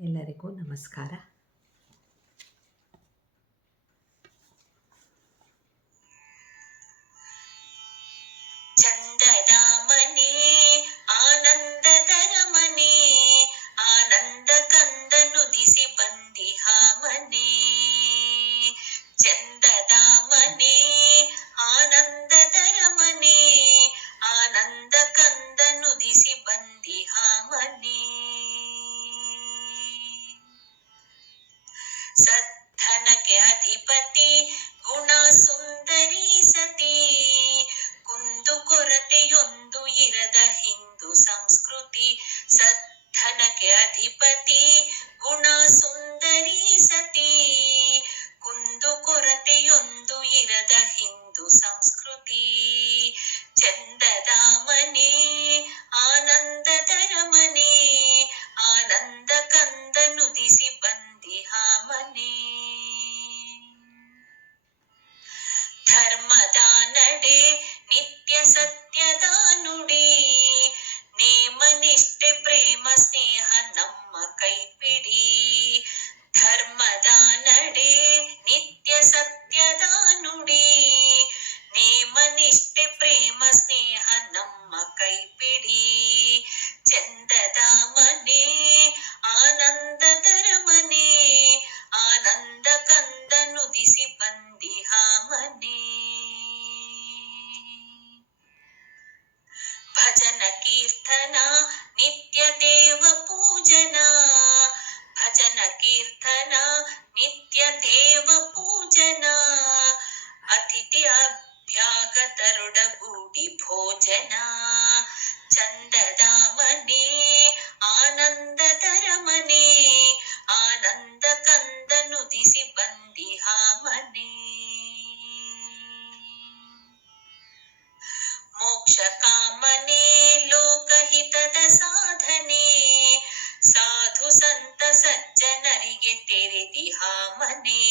ಎಲ್ಲರಿಗೂ ನಮಸ್ಕಾರ. ಚಂದದ ಮನೆ ಆನಂದದರ ಮನೆ, ಆನಂದ ಕಂದ ನುದಿಸಿ ಬಂದಿಹ ಮನೆ. ಚಂದದ ಮನೆ ಆನಂದದರ ಮನೆ, ಆನಂದ ಕಂದ ನುದಿಸಿ ಬಂದಿಹ ಮನೆ. ಸದ್ಧನಕ್ಕೆ ಅಧಿಪತಿ ಗುಣ ಸುಂದರಿ ಸತಿ, ಕುಂದು ಕೊರತೆಯೊಂದು ಇರದ ಹಿಂದೂ ಸಂಸ್ಕೃತಿ. ಸದ್ಧನಕ್ಕೆ ಅಧಿಪತಿ ಗುಣ ಸುಂದರಿ ಸತಿ, ಕುಂದು ಕೊರತೆಯೊಂದು ಇರದ ಹಿಂದೂ ಸಂಸ್ಕೃತಿ. ಚಂದದ ಮನೆ ಆನಂದದರ ಮನೆ, ಆನಂದ ಕಂದ ನುದಿಸಿ ಬಂದಿಹ ಮನೆ. ಧರ್ಮದ ನಡೆ ನಿತ್ಯ ಸತ್ಯದ ನುಡಿ, ನೇಮ ನಿಷ್ಠೆ ಪ್ರೇಮ ಸ್ನೇಹ ನಮ್ಮ ಕೈಪಿಡಿ. ಧರ್ಮದ ನಡೆ ನಿತ್ಯ ಸತ್ಯದ ನುಡಿ, ನೇಮ ನಿಷ್ಠೆ ಪ್ರೇಮ ಸ್ನೇಹ ನಮ್ಮ ಕೈಪಿಡಿ. ಚಂದದ ಮನೆ ಆನಂದದರ ಮನೆ, ಆನಂದ ಕಂದ ನುದಿಸಿ ಬಂದಿಹ ಮನೆ. ಭಜನ ಕೀರ್ತನ ನಿತ್ಯ ದೇವ ಪೂಜನ, ಭಜನ ಕೀರ್ತನ ನಿತ್ಯ ದೇವ ಪೂಜನ. ಅತಿಥಿ ಅಭ್ಯಾಗತರೊಡಗೂಡಿ ಭೋಜನ. ಚಂದದ ಮನೆ ಆನಂದದರ ಮನೆ, ಆನಂದ ಕಂದ ನುದಿಸಿ ಬಂದಿಹ ಮನೆ. ಮೋಕ್ಷ ಕಾಮನೆ ಲೋಕಹಿತದ ಸಾಧನೆ, ಸಾಧು ಸಂತ ಸಜ್ಜನರಿಗೆ ತೆರೆದಿಹ ಮನೆ.